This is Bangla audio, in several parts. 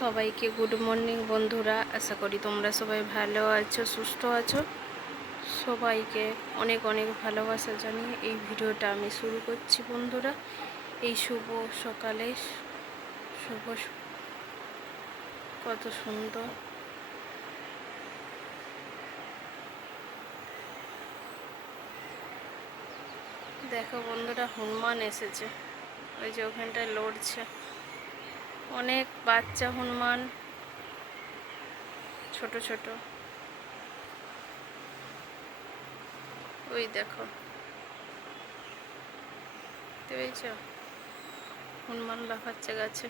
সবাইকে গুড মর্নিং বন্ধুরা। আশা করি তোমরা সবাই ভালো আছো, সুস্থ আছো। সবাইকে অনেক অনেক ভালোবাসা জানিয়ে এই ভিডিওটা আমি শুরু করছি বন্ধুরা। এই শুভ সকালে শুভ কত সুন্দর দেখো বন্ধুরা, হনুমান এসেছে। ওই যে ওখানটায় লড়ছে অনেক বাচ্চা হনুমান, ছোট ছোট। ওই দেখো, দেখতে পেয়েছো? হনুমান লাফাচ্ছে গাছে।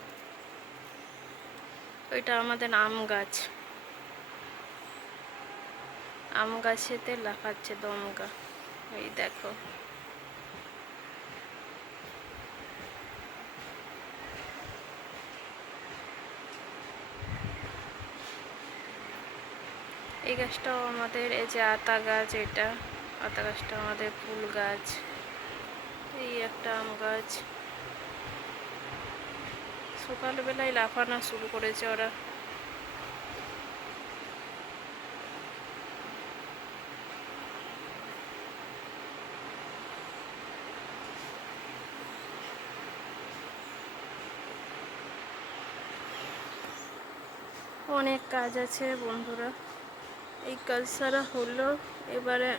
ওইটা আমাদের আম গাছ, আম গাছেতে লাফাচ্ছে দমকা। ওই দেখো, এই গাছটাও আমাদের। এই যে আতা গাছ, এটা আতা গাছটা আমাদের ফুল গাছ। এই একটা আম গাছ। সকালবেলায় লাফানো শুরু করেছে ওরা। অনেক কাজ আছে বন্ধুরা, এই কাজ সারা হলো। এবারে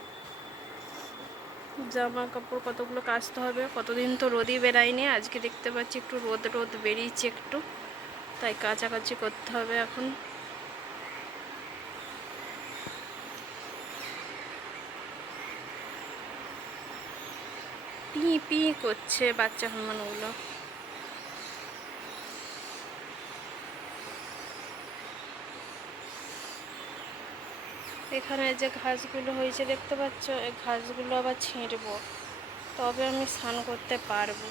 জামা কাপড় কতগুলো কাচতে হবে। কতদিন তো রোদই বেরায়নি, আজকে দেখতে পাচ্ছি একটু রোদ রোদ বেরিয়েছে একটু, তাই কাচাকাচি করতে হবে এখন। পি পি করছে বাচ্চা হনুমানগুলো। এখানে যে ঘাসগুলো হয়েছে দেখতে পাচ্ছ, এই ঘাসগুলো আবার ছিঁড়বো, তবে আমি স্নান করতে পারবো।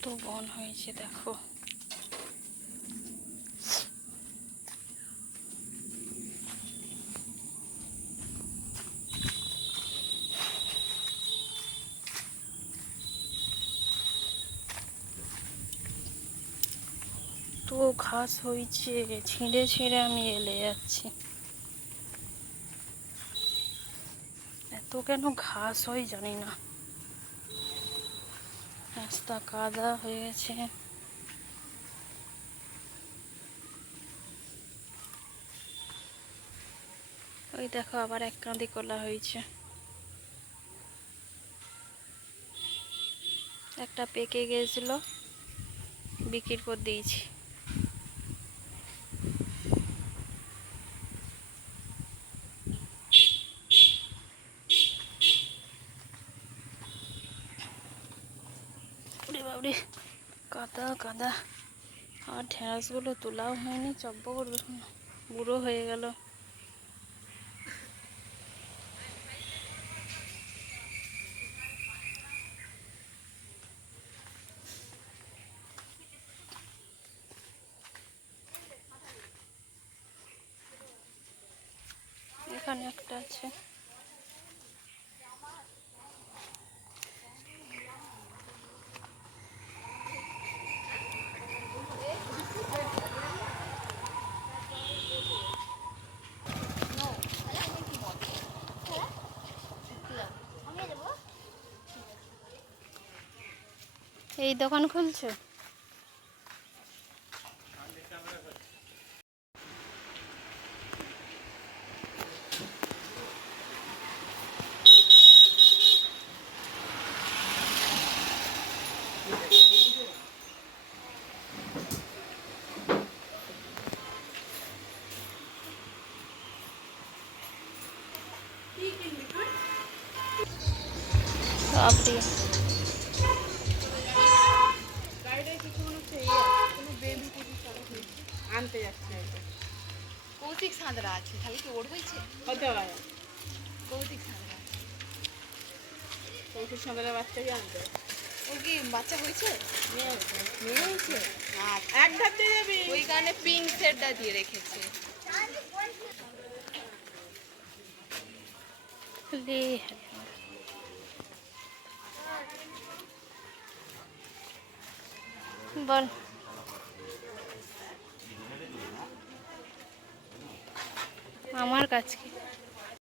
কত বন হয়েছে দেখো। তো ঘাস হয়েছে, ছিঁড়ে ছিঁড়ে আমি এলে যাচ্ছি। এত কেন ঘাস হয় জানি না, রাস্তা কাদা হয়ে গেছে। ওই দেখো, আবার এক কাঁদি কলা হয়েছে। একটা পেকে গিয়েছিল, বিক্রি করে দিয়েছি। ওরে বাবরে, কাদা কাদা। আর ঢেঁড়সগুলো তোলাও হয়নি, চব্য করবে, বুড়ো হয়ে গেল। এখানে একটা আছে। এই দোকান খুলছো? আপনি আনতে যাচ্ছে। কৌশিক সাঁতরা আছে, তাহলে কি ওর হয়েছে? হতে পারে কৌশিক সাঁতরা আছে। কৌশিক সন্ধ্যার বাচ্চাকে আনতে ওর কি বাচ্চা হয়েছে? মেয়ে হয়েছে। মেয়ে হয়েছে। আচ্ছা, এক ধাপ দিয়ে যাবি। ওই কারণে পিঙ্ক শেডটা দিয়ে রেখেছে। লে বল আমার কাছে